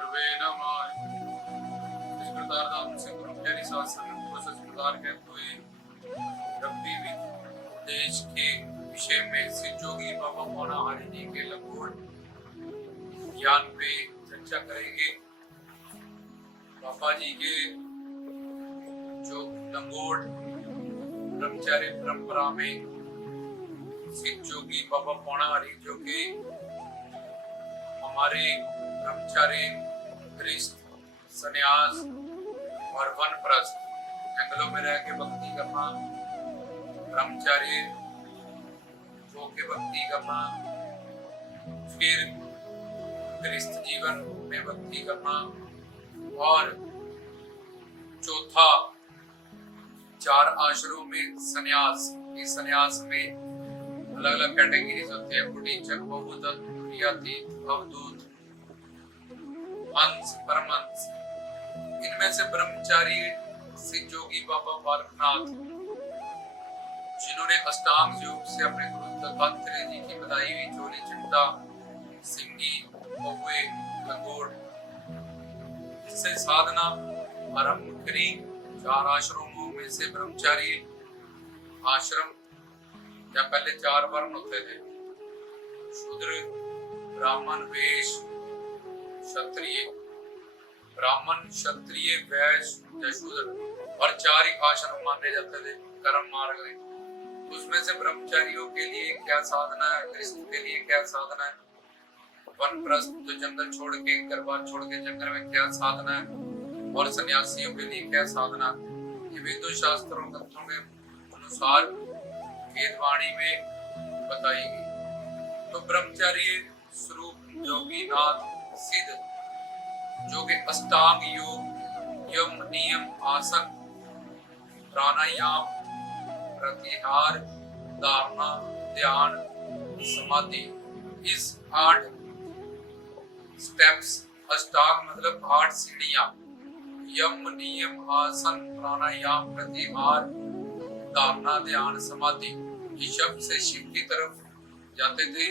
गुरुवे नमः। इस प्रकार नाम से गुरु प्यारी शासन को इस प्रकार कहते हुए रब्बी देश के विषय में श्री जोगी बाबा पौना हरि जी के लंगोट ज्ञान पे चर्चा करेंगे। बाबा जी के जो लंगोट ब्रह्मचारी परंपरा में श्री जोगी बाबा पौना हरि जो के हमारे ब्रह्मचारी गृहस्थ संन्यास और वनप्रस्थ जंगलों में रह के भक्ति करना, ब्रह्मचारी जो के भक्ति करना, फिर गृहस्थ जीवन में भक्ति करना, और चौथा 4 आश्रमों में संन्यास। इस संन्यास में अलग अलग कैटेगरीज होते हैं, कुटीचक, बहुदत्त, क्रियातीत, अवधूत, हंस, परमहंस। इनमें से ब्रह्मचारी श्री जोगी बाबा बालकनाथ जिन्होंने अष्टांग योग से अपने गुरु दत्तात्रेय जी की बताई हुई चोली, चिमटा, सिंगी, पौवे, लंगोट, इससे साधना आरंभ करी। 4 आश्रमों में से ब्रह्मचारी आश्रम या पहले 4 वर्ण होते थे, शूद्र, ब्राह्मण, वैश्य, क्षत्रिय, ब्राह्मण, क्षत्रिय, वैश्य या शूद्र, और 4 ही आश्रम माने जाते थे कर्म मार्ग में। उसमें से ब्रह्मचारियों के लिए क्या साधना है, गृहस्थ के लिए क्या साधना है, वनप्रस्थ जो जंगल छोड़ के, घर बार छोड़ के जंगल में क्या साधना है, और सन्यासियों के लिए क्या साधना है, ये वेदों शास्त्रों ग्रंथों के अनुसार वेदवाणी में बताई गई। तो ब्रह्मचारी स्वरूप जोगीनाथ सिद्ध जो के अष्टांग योग, यम, नियम, आसन, प्राणायाम, प्रत्याहार, धारणा, ध्यान, समाधि, इस 8 स्टेप्स, अष्टांग मतलब 8 सीढ़ियां, यम, नियम, आसन, प्राणायाम, प्रत्याहार, धारणा, ध्यान, समाधि, ये शब्द से शिव की तरफ जाते थे।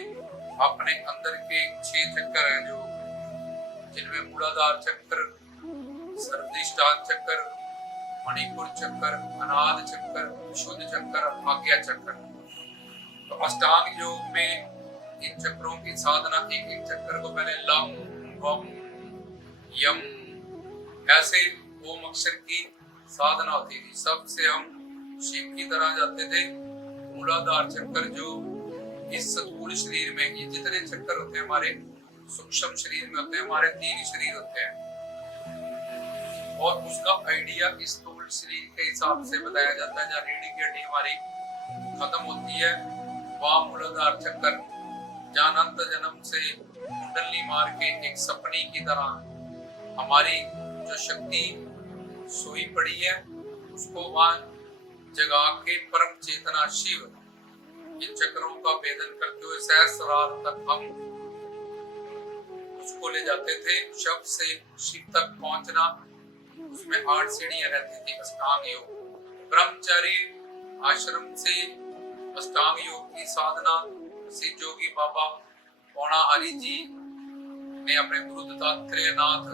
अपने अंदर के 6 चक्कर हैं जो, जिनमें मूलाधार चक्कर, सर्वधिष्ठान चक्कर, मणिपुर चक्कर, अनाद चक्कर, शुद्ध चक्कर, आज्ञा चक्कर। तो अष्टांग योग में इन चक्रों की साधना, एक एक चक्कर को पहले लम, वम, यम, ऐसे ओम अक्षर की साधना होती थी। सबसे हम शिव की तरह जाते थे। मूलाधार चक्कर जो इस स्थूल शरीर में, ये जितने चक्कर होते हैं हमारे सूक्ष्म शरीर में होते हैं, हमारे 3 शरीर होते हैं, और उसका आइडिया इस स्थूल शरीर के हिसाब से बताया जाता है। जहाँ रीढ़ की हड्डी हमारी खत्म होती है वहां मूलाधार चक्कर, जहाँ अनंत जन्म से कुंडली मार के एक सपनी की तरह हमारी जो शक्ति सोई पड़ी है उसको वहां जगा के परम चेतना शिव, इन चक्रों का भेदन करते हुए सहस्रार तक हम उसको ले जाते थे। शब्द से शिव तक पहुंचना, उसमें 8 सीढ़ियां रहती थी। अष्टांग योग, ब्रह्मचारी आश्रम से अष्टांग योग की साधना श्री जोगी बाबा पौना हरि जी ने अपने गुरु दत्तात्रेय नाथ,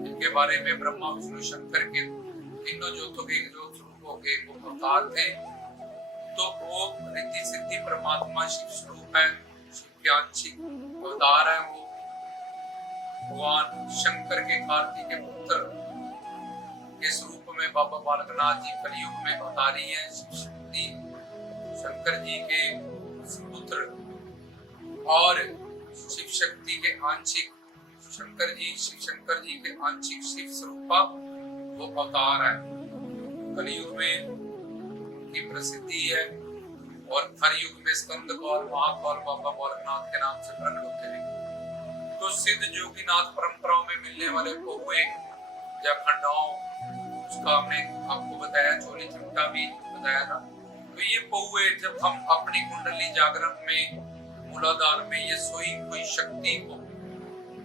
इनके बारे में ब्रह्मा विष्णु शंकर के तीनों ज्योतों के जो स्वरूपों के अवतार थे, तो वो रिद्धि सिद्धि परमात्मा शिव स्वरूप है, शिव के आंशिक अवतार है। वो भगवान शंकर के कार्तिक के पुत्र के स्वरूप में बाबा बालकनाथ जी कलयुग में अवतारी है। शक्ति शंकर जी के पुत्र और शिव शक्ति के आंशिक शंकर जी, शिव शंकर जी के आंशिक शिव स्वरूपा वो अवतार है। कलयुग में की प्रसिद्धि है, और हर युग में स्कंद कौल, महाकौल बाबा बालकनाथ के नाम से प्रकट होते हैं। तो सिद्ध जोगीनाथ परंपराओं में मिलने वाले पौवे या खंडाओं, उसका हमने आपको बताया, चोली चिमटा भी बताया था। तो ये पौवे जब हम अपनी कुंडली जागरण में मूलाधार में ये सोई हुई शक्ति को,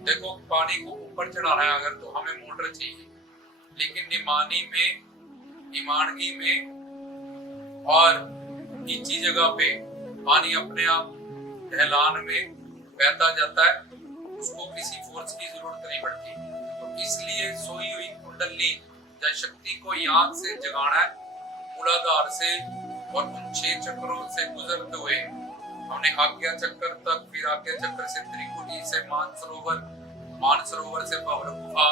देखो पानी को ऊपर चढ़ाना है अगर तो हमें मोटर चाहिए, लेकिन निमानी में, ईमानगी में और नीची जगह पे पानी अपने आप ढलान में बहता जाता है। उसको किसी फोर्स की जरूरत नहीं पड़ती। तो इसलिए सोई हुई कुंडली या शक्ति को यहाँ से जगाना है, मूलाधार से, और उन 6 चक्रों से गुजरते हुए हमने आज्ञा चक्र तक, फिर आज्ञा चक्र से त्रिकुटी से मानसरोवर, मानसरोवर से भंवर गुफा,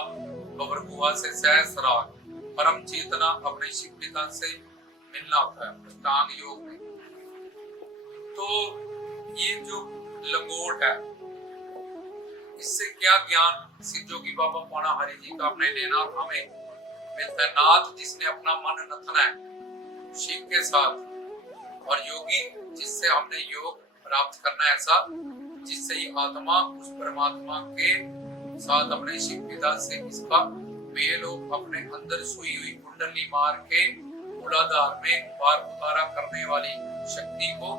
भंवर गुफा से सहस्रार, परम चेतना अपने शिव पिता से मिलना होता है अष्टांग योग में। तो ये जो लंगोट है, इससे क्या ज्ञान सिद्ध जोगी बाबा पौना हरि जी का अपने लेना हमें मिलता है। नाथ जिसने अपना मन नथना है शिव के साथ, और योगी जिससे हमने योग प्राप्त करना है ऐसा जिससे ये आत्मा उस परमात्मा के साथ अपने शिव पिता से इसका मेल हो, अपने अंदर सोई हुई कुंडली मार के मूलाधार में पार उतारा करने वाली शक्ति को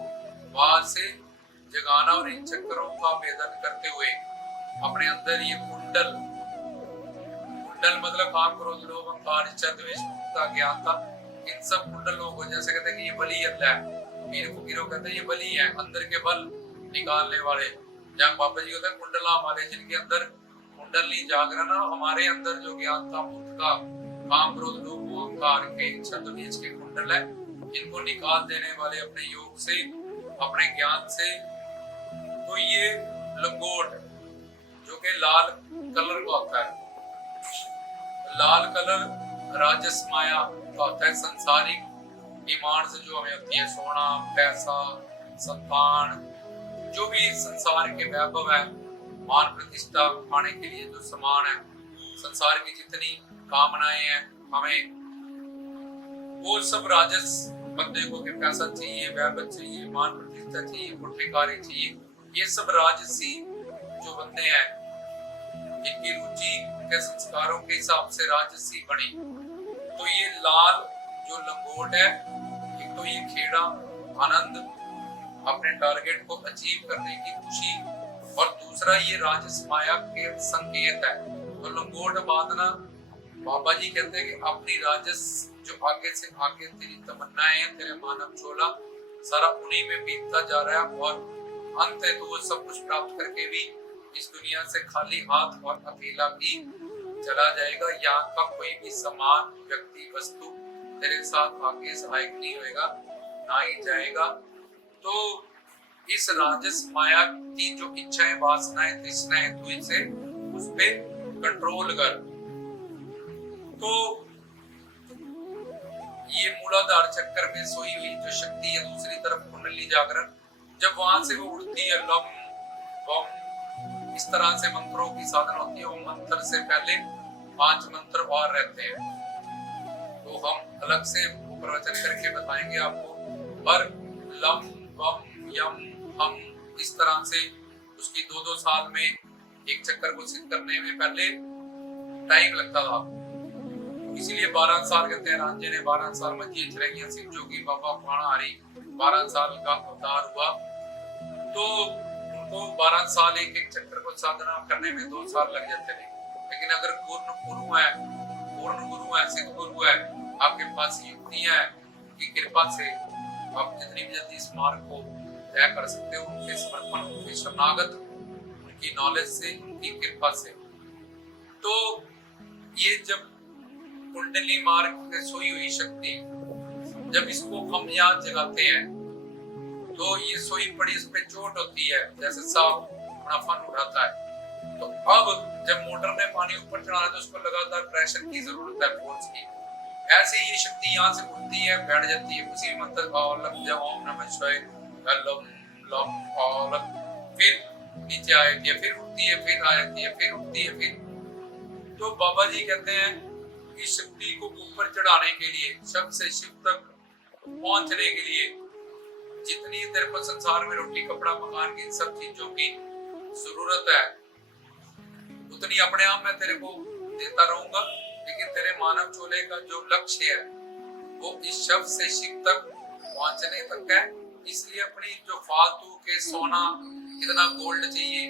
वहां से जगाना, और इन चक्रों का भेदन करते हुए अपने अंदर ये कुंडल, कुंडल मतलब काम, क्रोध, लोभ, अहंकार, इच्छा, द्वेष, मुक्ता, ज्ञानता, इन सब कुंडलों को, जैसे कहते हैं कि ये बली अल्लाह है, पीर फकीरों कहते हैं ये बली है, अंदर के बल निकालने वाले, जहाँ बाबा जी होते हैं कुंडला वाले, जिनके अंदर कुंडली जागरण, हमारे अंदर जो ज्ञान था, मुक्त का, काम, क्रोध, लोभ, अहंकार के, इच्छा, द्वेष के कुंडल है, इनको निकाल देने वाले अपने योग से, अपने ज्ञान से। तो ये लंगोट जो कि लाल कलर का होता है, लाल कलर राजस माया का होता है, संसारिक डिमांड्स जो हमें होती है, सोना, पैसा, संतान, जो भी संसार के वैभव है, मान प्रतिष्ठा पाने के लिए जो समान है, संसार की जितनी कामनाएं हैं हमें, वो सब राजस बंदे को, कि पैसा चाहिए, वैभव चाहिए, मान प्रतिष्ठा चाहिए, पुत्रकारी चाहिए, ये सब राजसी जो बंदे हैं, इनकी रुचि के संस्कारों के हिसाब से राजसी बनी। तो ये लाल जो लंगोट है, एक तो ये खेड़ा आनंद, अपने टारगेट को अचीव करने की खुशी, और दूसरा ये राजस माया के संकेत है। तो लंगोट बांधना, बाबा जी कहते हैं कि अपनी राजस जो आगे से आगे तेरी तमन्नाएं हैं, तेरे मानव चोला सारा उन्हीं में बीतता जा रहा है, और अंत है तो वो सब कुछ प्राप्त करके भी इस दुनिया से खाली हाथ और अकेला भी चला जाएगा। यहाँ का कोई भी समान व्यक्ति वस्तु तेरे साथ आगे सहायक नहीं होएगा, ना ही जाएगा। तो इस राजस माया की जो इच्छाएं, वासनाएं, तृष्णाएं, तू इसे उस पे कंट्रोल कर। तो ये मूलाधार चक्कर में सोई हुई जो शक्ति है, दूसरी तरफ कुंडली जागरण, जब वहां से वो उड़ती है, लम वम, इस तरह से मंत्रों की साधना होती है। वो मंत्र से पहले 5 मंत्र और रहते हैं, तो हम अलग से प्रवचन करके बताएंगे आपको। पर लम वम यम हम, इस तरह से उसकी 2-2 साल में एक चक्कर को सिद्ध करने में पहले टाइम लगता था, इसीलिए 12 साल कहते हैं। रांझे ने 12 साल मजिए चिरैया सिंह जोगी बाबा पौना हरि 12 साल का अवतार हुआ, तो उनको 12 साल एक एक चक्कर को साधना करने में 2 साल लग जाते थे। लेकिन अगर पूर्ण गुरु है, सिद्ध गुरु है, आपके पास युक्तियां है, उनकी कृपा से आप जितनी भी जल्दी इस मार्ग को तय कर सकते हो, उनके समर्पण, उनके शरणागत, उनकी नॉलेज से, उनकी कृपा से। तो ये जब कुंडली मार्ग में सोई हुई शक्ति, जब इसको हम यहाँ जगाते हैं, तो ये सोई पड़ी, इस पे चोट होती है, जैसे सांप अपना फन उठाता है। तो अब जब मोटर ने पानी ऊपर चढ़ाना है, तो उसको लगातार प्रेशर की जरूरत है, फोर्स की। ऐसे ये शक्ति यहाँ से उठती है, बैठ जाती है, उसी मंत्र ओम नमः शिवाय, लम लम ओम, फिर नीचे आ जाती है, फिर उठती है, फिर आ जाती है, फिर उठती है, फिर। तो बाबा जी कहते हैं इस शक्ति को ऊपर चढ़ाने के लिए, शब्द से शिव तक पहुंचने के लिए, जितनी तेरे को संसार में रोटी कपड़ा मकान की सब चीजों की जरूरत है, उतनी अपने आप में तेरे को देता रहूंगा। लेकिन तेरे मानव चोले का जो लक्ष्य है वो इस शब्द से शिव तक पहुंचने तक है। इसलिए अपनी जो फालतू के सोना, कितना गोल्ड चाहिए,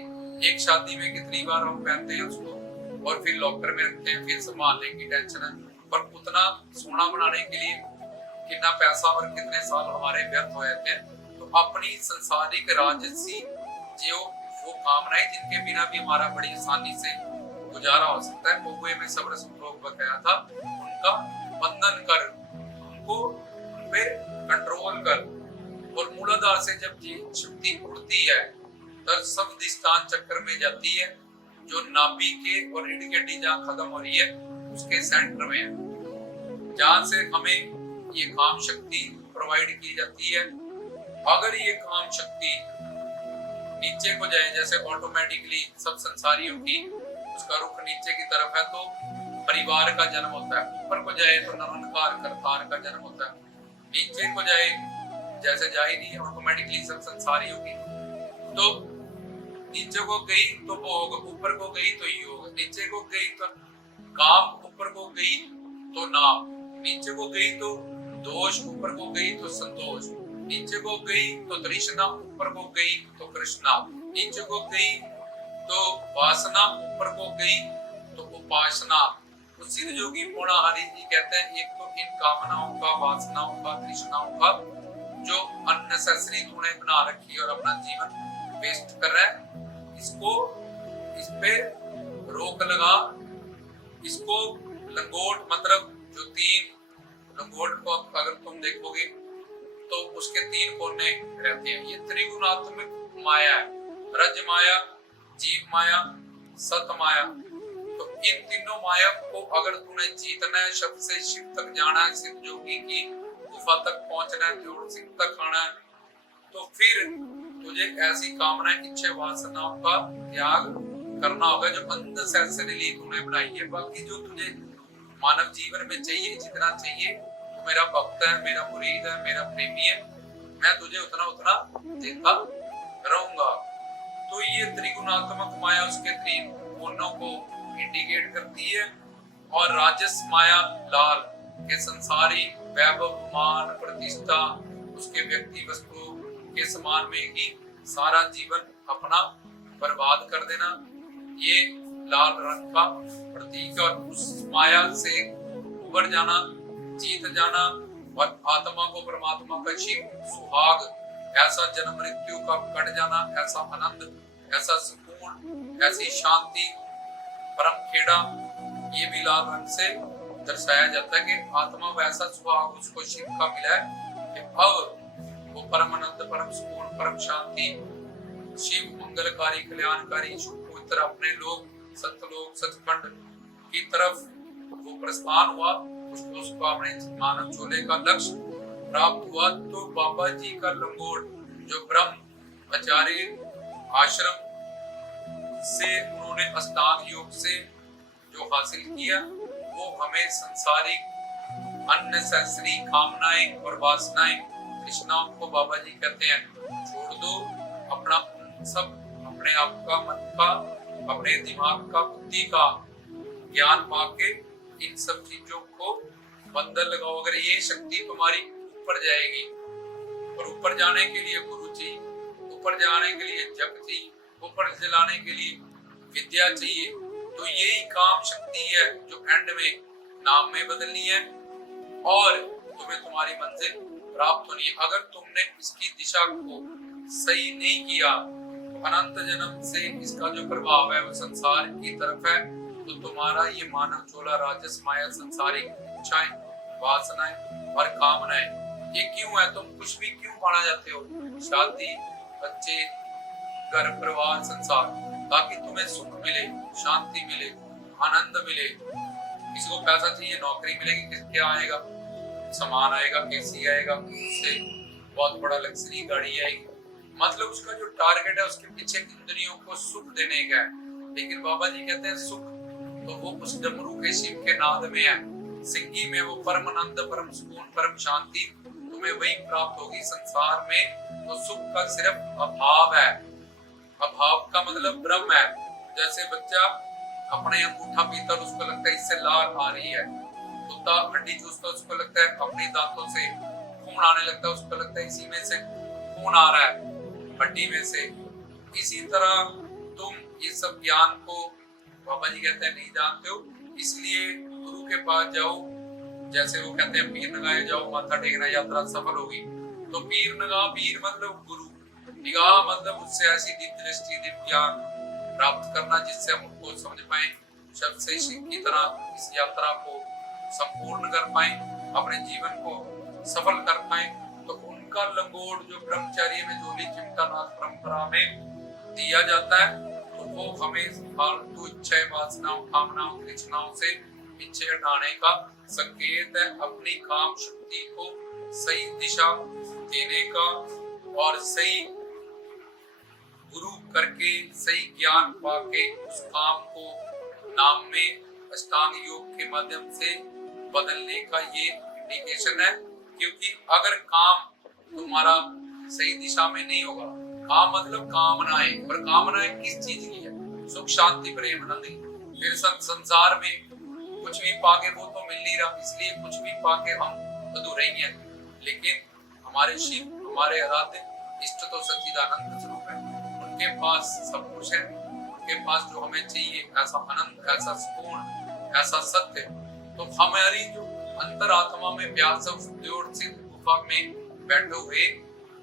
एक शादी में कितनी बार हम पहनते हैं उसको, और फिर लॉकर में रखते हैं, फिर संभालने की टेंशन है, पर उतना सोना बनाने के लिए कितना पैसा और कितने साल हमारे व्यर्थ हो जाते हैं। तो अपनी संसारिक राजसी जो वो कामनाएं जिनके बिना भी हमारा बड़ी आसानी से गुजारा हो सकता है, कौवे में सब्र संतोष बताया था, उनका बंधन कर, उनको उन पे कंट्रोल कर। और मूलाधार से जब ये शक्ति उड़ती है तब सब दिष्टान चक्र में जाती है, जो नाभि के और रीढ़ की हड्डी जहाँ खत्म हो रही है उसके सेंटर में है, जहाँ से हमें ये काम शक्ति प्रोवाइड की जाती है। अगर ये काम शक्ति नीचे को जाए, जैसे ऑटोमेटिकली सब संसारियों की उसका रुख नीचे की तरफ है तो परिवार का जन्म होता है, ऊपर को जाए तो निरंकार करतार का जन्म होता है, नीचे को जाए जैसे जा ही नहीं है ऑटोमेटिकली सब संसारियों की। तो नीचे को गई तो भोग, ऊपर को गई तो योग, नीचे को गई तो काम, ऊपर को गई तो नाम, नीचे को गई तो दोष, ऊपर को गई तो संतोष, नीचे को गई तो तृष्णा, ऊपर को गई तो कृष्णा, नीचे को गई तो वासना, ऊपर को गई तो उपासना। तो सिद्ध योगी पूर्णाहारी जी कहते हैं एक तो इन कामनाओं का, वासनाओं का, तृष्णाओं का जो अननेसेसरी तूने बना रखी और अपना जीवन वेस्ट कर रहा है, इसको इस पे रोक लगा। इसको लंगोट, मतलब जो तीन लंगोट को अगर तुम देखोगे तो उसके तीन कोने रहते हैं, ये त्रिगुणात्मक माया है, रज माया, जीव माया, सत माया। तो इन तीनों माया को अगर तूने जीतना है, शब्द से शिव तक जाना है, सिद्ध योगी की गुफा तक पहुंचना है, जोड़ सिंह तक आना है, तो फिर तुझे ऐसी कामनाएं, इच्छा, वासनाओं का त्याग करना होगा जो अननेसेसरीली तूने बनाई है। बाकी जो तुझे मानव जीवन में चाहिए, जितना चाहिए, तो मेरा भक्त है, मेरा मुरीद है, मेरा प्रेमी है, मैं तुझे उतना उतना देता रहूंगा। तो ये त्रिगुणात्मक माया उसके तीन कोनों को इंडिकेट करती है। और राजस माया लाल के संसारी वैभव, मान, प्रतिष्ठा, उसके व्यक्ति वस्तु के समान में ही सारा जीवन अपना बर्बाद कर देना, ये लाल रंग का प्रतीक। और उस माया से उबर जाना, जीत जाना और आत्मा को परमात्मा का शिव सुहाग, ऐसा जन्म मृत्यु का कट जाना, ऐसा आनंद, ऐसा सुकून, ऐसी शांति, परम खेड़ा, ये भी लाल रंग से दर्शाया जाता है कि आत्मा वैसा सुहाग उसको शिव का मिला है कि अब वो परम आनंद, परम सुकून, परम शांति, शिव मंगलकारी, कल्याणकारी, पवित्र अपने लोग सतलोक सचखंड की तरफ वो प्रस्थान हुआ। उसको अपने मानव चोले का लक्ष्य प्राप्त हुआ। तो बाबा जी का लंगोट जो ब्रह्म आचार्य आश्रम से उन्होंने अष्टांग योग से जो हासिल किया, वो हमें संसारिक अननेसेसरी कामनाएं और वासनाएं, तृष्णाओं को बाबा जी कहते हैं छोड़ दो। अपना सब अपने आप का, मन का, अपने दिमाग का, बुद्धि का ज्ञान पाके इन सब चीजों को बंधन लगाओ। अगर ये शक्ति तुम्हारी ऊपर जाएगी, और ऊपर जाने के लिए गुरु चाहिए, ऊपर जाने के लिए जप चाहिए, ऊपर चलाने के लिए विद्या चाहिए, तो यही काम शक्ति है जो एंड में नाम में बदलनी है और तुम्हें तुम्हारी मंजिल प्राप्त होनी है। अगर तुमने इसकी दिशा को सही नहीं किया, अनंत जन्म से इसका जो प्रभाव है वो संसार की तरफ है, तो तुम्हारा ये मानव चोला राजस माया संसारिक इच्छाएं, वासनाएं और कामनाएं, ये क्यों है? तुम कुछ भी क्यों पाना चाहते हो? शादी, बच्चे, घर, परिवार, संसार, ताकि तुम्हें सुख मिले, शांति मिले, आनंद मिले। किसी को पैसा चाहिए, नौकरी मिलेगी, किस क्या आएगा? सामान आएगा, एसी आएगा, उससे बहुत बड़ा लग्जरी गाड़ी आएगी। मतलब उसका जो टारगेट है उसके पीछे इंद्रियों को सुख देने का है। लेकिन बाबा जी कहते हैं सुख तो वो उस डमरू के शिव के नाद में है, सिंगी में वो परम आनंद, परम सुकून, परम शांति तुम्हें वही प्राप्त होगी। संसार में तो सुख का सिर्फ अभाव है। अभाव का मतलब ब्रह्म है। जैसे बच्चा अपने अंगूठा पीता है, उसको लगता है इससे लार आ रही है, कुत्ता हड्डी चूसता है, उसको लगता है अपने दांतों से खून आने लगता है, उसको लगता है इसी में से खून आ रहा है, हड्डी में से। इसी तरह तुम ये सब ज्ञान को बाबा जी कहते हैं नहीं जानते हो, इसलिए गुरु के पास जाओ। जैसे वो कहते हैं पीर नगाए जाओ, माथा टेकना, यात्रा सफल होगी। तो पीर नगा, पीर मतलब गुरु, निगाह मतलब उससे ऐसी दिव्य दृष्टि, दिव्य ज्ञान प्राप्त करना जिससे हम उनको समझ पाए, शब्द से शिव की तरह इस यात्रा को संपूर्ण कर पाए, अपने जीवन को सफल कर पाए। तो उनका लंगोट जो ब्रह्मचर्य में जोली चिमटा नाथ परंपरा में दिया जाता है, तो वो हमें फालतू इच्छा, वासनाओं, कामनाओं, तृष्णाओं से पीछे हटाने का संकेत है, अपनी काम शक्ति को सही दिशा देने का और सही गुरु करके सही ज्ञान पाके उस काम को नाम में अष्टांग योग के माध्यम से बदलने का ये इंडिकेशन है। क्योंकि अगर काम तुम्हारा सही दिशा में नहीं होगा, काम मतलब कामनाएं, और कामनाएं किस चीज की है? सुख, शांति, प्रेम, आनंद की। फिर संसार में कुछ भी पाके वो तो मिल नहीं रहा, इसलिए कुछ भी पाके हम अधूरे ही हैं। लेकिन हमारे शिव, हमारे आराध्य इष्ट तो सच्चिदानंद स्वरूप है, उनके पास सब कुछ है, उनके पास जो हमें चाहिए ऐसा आनंद, ऐसा सुकून, ऐसा सत्य। तो हमारी जो अंतरात्मा में प्यास है, उस सिद्ध गुफा में बैठे हुए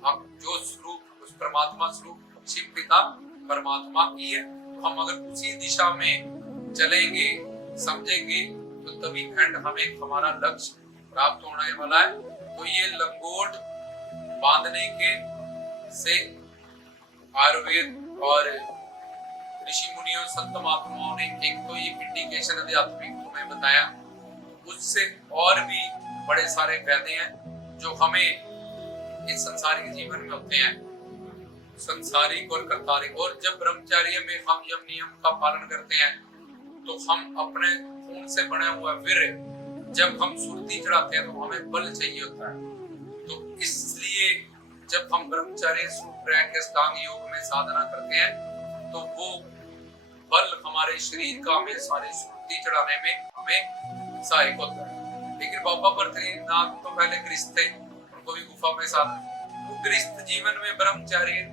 हम जो स्वरूप, उस परमात्मा स्वरूप शिव पिता परमात्मा की है, तो हम अगर उसी दिशा में चलेंगे, समझेंगे, तो तभी एंड हमें हमारा लक्ष्य प्राप्त होने वाला है। तो ये लंगोट बांधने के से आयुर्वेद और ऋषि मुनियों, संत महात्माओं ने एक तो ये इंडिकेशन आध्यात्मिक तुम्हें बताया, उससे और भी बड़े सारे फायदे हैं जो हमें इस संसारिक जीवन में होते हैं, संसारिक और कर्तारिक। और जब ब्रह्मचर्य में हम यम नियम का पालन करते हैं तो हम अपने खून से बने हुआ वीर्य, जब हम सुरती चढ़ाते हैं तो हमें बल चाहिए होता है। तो इसलिए जब हम ब्रह्मचर्य स्वरूप रह के अष्टांग योग में साधना करते हैं तो वो बल हमारे शरीर का हमें सारी सुरती चढ़ाने में हमें सहायक होता है। लेकिन बाबा बद्रीनाथ तो पहले गृहस्थ थे, उनको भी गुफा में साधना। तो गृहस्थ जीवन में ब्रह्मचर्य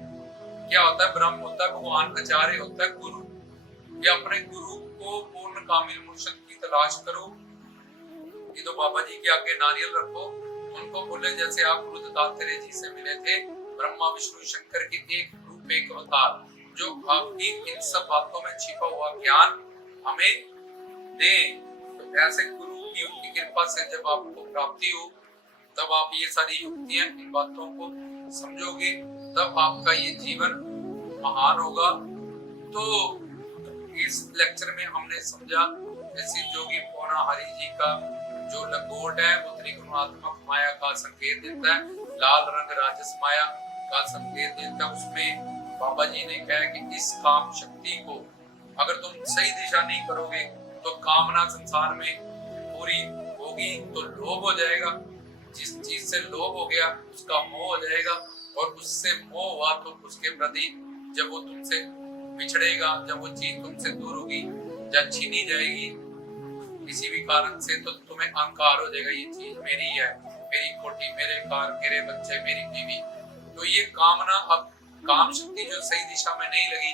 क्या होता है? ब्रह्म होता है भगवान, आचार्य होता है गुरु। या अपने गुरु को पूर्ण कामिल मुर्शिद की तलाश करो। ये तो बाबा जी के आगे नारियल रखो, उनको बोले जैसे आप गुरु दत्तात्रेय जी से मिले थे, ब्रह्मा विष्णु शंकर के एक रूप, एक अवतार, जो आपकी इन सब बातों में छिपा हुआ ज्ञान हमें दे। तो ऐसे गुरु की उनकी कृपा से जब आपको प्राप्ति हो, तब आप ये सारी युक्तियां, इन बातों को समझोगे, तब आपका ये जीवन महान होगा। तो इस लेक्चर में हमने समझा जैसे जोगी पौनाहारी जी का जो लंगोट है वो त्रिगुणात्मक माया का संकेत देता है, लाल रंग राजस माया का संकेत देता है। उसमें बाबा जी ने कहा कि इस काम शक्ति को अगर तुम सही दिशा नहीं करोगे तो कामना संसार में पूरी होगी तो लोभ हो जाएगा, जिस चीज से लोभ हो गया उसका मोह हो जाएगा, और उससे मोह हुआ तो उसके प्रति जब वो तुमसे बिछड़ेगा, जब वो चीज तुमसे दूर होगी या छीनी जाएगी किसी भी कारण से, तो तुम्हें अहंकार हो जाएगा, ये चीज मेरी है, मेरी कोठी, मेरे कार, मेरे बच्चे, मेरी बीवी। तो ये कामना, अब काम शक्ति जो सही दिशा में नहीं लगी,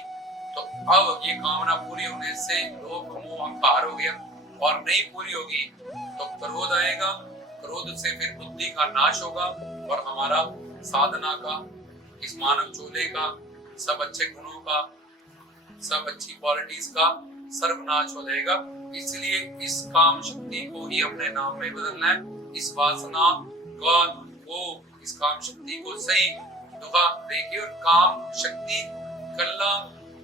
तो अब ये कामना पूरी होने से लोभ मोह अहंकार हो गया, और नहीं पूरी होगी तो क्रोध आएगा, क्रोध से फिर बुद्धि का नाश होगा, और हमारा साधना का, इस मानव चोले का, सब अच्छे गुणों का, सब अच्छी क्वालिटीज का सर्वनाश हो जाएगा। इसलिए इस काम शक्ति को ही अपने नाम में बदलना है, इस वासना का को, इस काम शक्ति को सही दुहा देखिए। और काम शक्ति कल्ला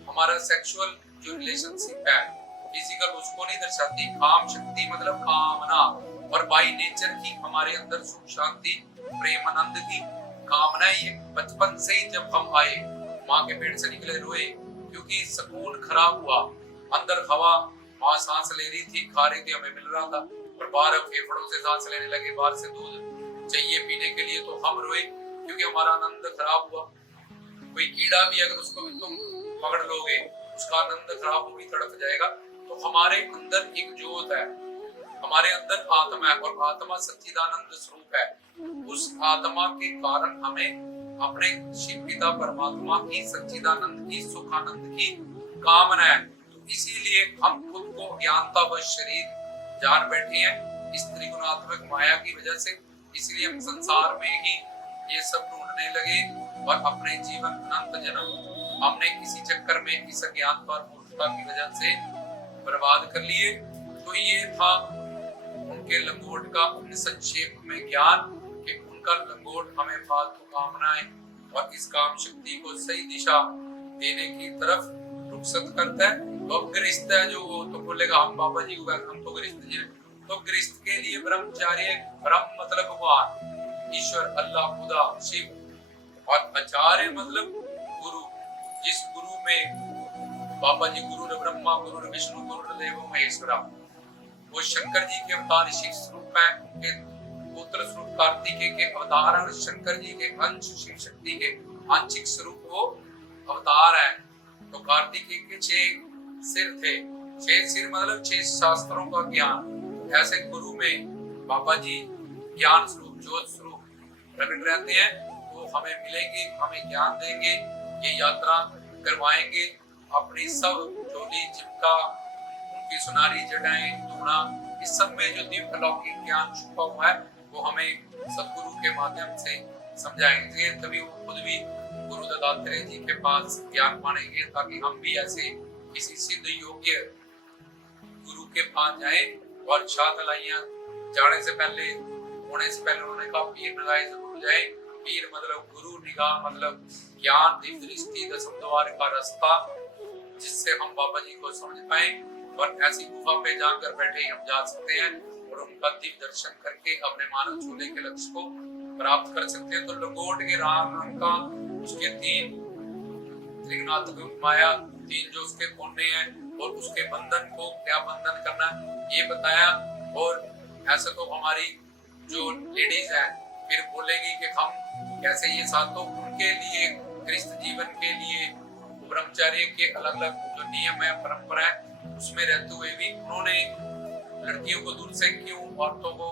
हमारा सेक्सुअल जो रिलेशनशिप है फिजिकल, उसको नहीं दर्शाती। काम शक्ति मतलब कामना, और बाई नेचर की हमारे अंदर सुख शांति प्रेम आनंद की कामना। ये बचपन से ही जब हम आए माँ के पेट से निकले रोए, क्योंकि सुकून खराब हुआ, अंदर हवा माँ सांस ले रही थी, खा रही थी, हमें मिल रहा था, और बाहर फेफड़ों से सांस लेने लगे, बाहर से दूध चाहिए पीने के लिए, तो हम रोए क्योंकि हमारा आनंद खराब हुआ। कोई कीड़ा भी अगर उसको भी तुम पकड़ लोगे, उसका आनंद खराब हो भी तड़प जाएगा। तो हमारे अंदर एक ज्योत है, हमारे अंदर आत्मा है, और आत्मा सच्चिदानंद स्वरूप है। उस आत्मा के कारण हमें अपने शिव पिता परमात्मा की सच्चिदानंद की सुखानंद की कामना है। तो इसीलिए हम खुद को अज्ञानता व शरीर जान बैठे हैं इस त्रिगुणात्मक माया की वजह से। इसलिए हम संसार में ही ये सब ढूंढने लगे, और अपने जीवन अनंत जन्म हमने किसी चक्कर में इस अज्ञानता और मूर्खता की वजह से बर्बाद कर लिए। तो ये था उनके लंगोट का संक्षेप में ज्ञान कि उनका लंगोट हमें फालतू कामनाएं और इस काम शक्ति को सही दिशा देने की तरफ रुखसत करता है। तो अब गृहस्थ है जो वो तो बोलेगा हम बाबा जी को हम तो गृहस्थ जी। तो गृहस्थ के लिए ब्रह्मचार्य, ब्रह्म मतलब भगवान ईश्वर अल्लाह खुदा शिव और आचार्य मतलब गुरु। जिस गुरु में बाबा जी गुरु ब्रह्मा गुरु विष्णु गुरु देव महेश्वरा, वो शंकर जी के अवतार शिव स्वरूप है। उनके पुत्र स्वरूप कार्तिकेय के अवतार और शंकर जी के अंश शिव शक्ति के आंशिक स्वरूप वो अवतार है। तो कार्तिकेय के 6 सिर थे, 6 सिर मतलब 6 शास्त्रों का ज्ञान। ऐसे गुरु में बाबा जी ज्ञान स्वरूप ज्योत स्वरूप प्रकट रहते हैं। वो हमें मिलेंगे, हमें ज्ञान देंगे, ये यात्रा करवाएंगे। अपनी सब झोली चिमटा, उनकी सुनारी जटाएं धूना, इस सब में जो दिव्य अलौकिक ज्ञान छुपा हुआ है वो हमें सदगुरु के माध्यम से समझाएंगे। तभी वो खुद भी गुरु दत्तात्रेय जी के पास ज्ञान पाएंगे, ताकि हम भी ऐसे किसी सिद्ध योग्य गुरु के पास जाएं। और शाहतलाइयां जाने से पहले, होने से पहले उन्होंने कहा पीर निगाह जरूर जाए। पीर मतलब गुरु, निगाह मतलब ज्ञान, दिव्य दृष्टि, दसम द्वार का रास्ता, जिससे हम बाबा जी को समझ पाए। और ऐसी गुफा पे जाकर बैठे ही हम जा सकते हैं और उनका दिव्य दर्शन करके अपने मानव चूल्हे के लक्ष्य को प्राप्त कर सकते हैं। तो लंगोट के राम का उसके 3 त्रिगुणात्मक माया, 3 जो उसके कोने हैं और उसके बंधन को क्या बंधन करना ये बताया। और ऐसे तो हमारी जो लेडीज हैं फिर बोलेगी कि हम कैसे ये सातों उनके लिए गृहस्थ जीवन के लिए ब्रह्मचर्य के अलग अलग जो नियम है परंपरा है उसमें रहते हुए भी उन्होंने लड़कियों को दूर से क्यों औरतों को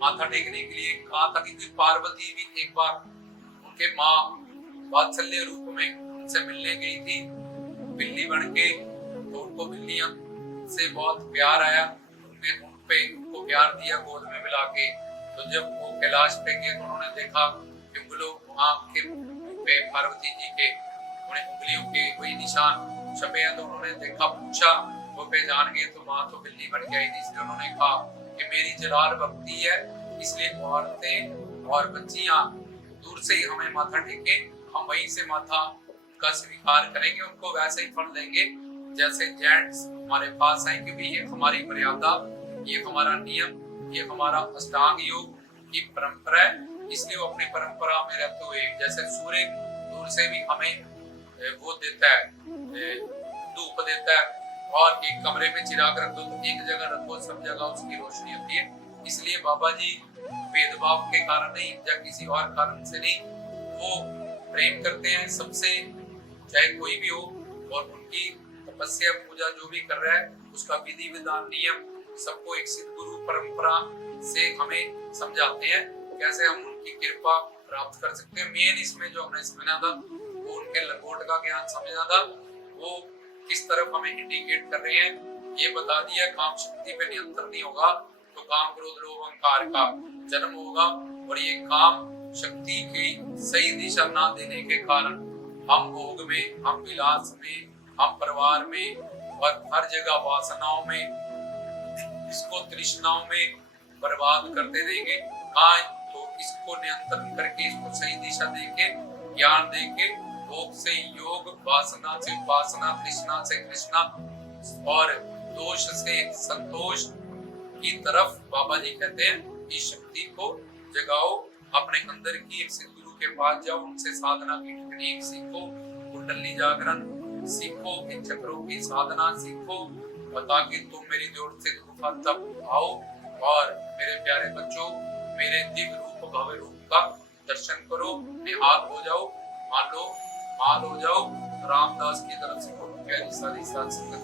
माथा टेकने के लिए कहा था। कि पार्वती भी एक बार उनके माँ वात्सल्य रूप में उनसे मिलने गई थी बिल्ली बन के, तो उनको बिल्लियां से बहुत प्यार आया, उनने उनको प्यार दिया गोद में मिला के। तो जब वो कैलाश पे गए तो उन्होंने देखा कि उंगलों वहां के पार्वती जी के उन्हें उंगलियों के कोई निशान छपे हैं। तो उन्होंने देखा, पूछा, वो पहचान गए तो वहां तो बिल्ली बन गई थी। इसलिए उन्होंने कहा कि मेरी जलाल भक्ति है, इसलिए औरतें और बच्चियां दूर से ही हमें माथा टेके, हम वहीं से माथा का स्वीकार करेंगे, उनको वैसे ही फल देंगे जैसे जेंट्स हमारे पास आए। क्योंकि ये हमारी मर्यादा, ये हमारा नियम, ये हमारा अष्टांग योग की परंपरा है। इसलिए वो अपनी परंपरा में रहते हुए, जैसे सूर्य दूर से भी हमें वो देता है, धूप देता है, और एक कमरे में चिराग रख दो तो एक जगह रखो, सब जगह उसकी रोशनी होती है। इसलिए बाबा जी भेदभाव के कारण नहीं या किसी और कारण से नहीं, वो प्रेम करते हैं सबसे, चाहे कोई भी हो। और उनकी तपस्या पूजा जो भी कर रहा है उसका विधि विधान नियम सबको एक सिद्ध गुरु परंपरा से हमें समझाते हैं कैसे हम उनकी कृपा प्राप्त कर सकते हैं। मेन इसमें जो हमने समझा था वो उनके लंगोट का ज्ञान समझना था, वो किस तरफ हमें इंडिकेट कर रहे हैं ये बता दिया। काम शक्ति पे नियंत्रण नहीं होगा तो काम क्रोध लोभ अहंकार का जन्म होगा, और ये काम शक्ति की सही दिशा ना देने के कारण हम भोग में, हम विलास में, हम परिवार में और हर जगह वासनाओं में, इसको तृष्णाओं में बर्बाद करते रहेंगे। हाँ, तो इसको नियंत्रण करके, इसको सही दिशा देके, ज्ञान देके, भोग से योग, वासना से वासना, तृष्णा से तृष्णा और दोष से संतोष की तरफ बाबा जी कहते हैं इस शक्ति को जगाओ, अपने अंदर की एक सिद्ध गुरु के पास जाओ, उनसे साधना की टेक्निक सीखो, कुंडली जागरण सीखो, इन चक्रों की साधना सीखो, और ताकि तुम मेरी जोड़ से गुफा तक आओ और मेरे प्यारे बच्चों मेरे दिव्य रूप भव्य रूप का दर्शन करो, निहाल हो जाओ, मान लो माल हो जाओ। रामदास की तरफ से प्यारी सारी सात संगत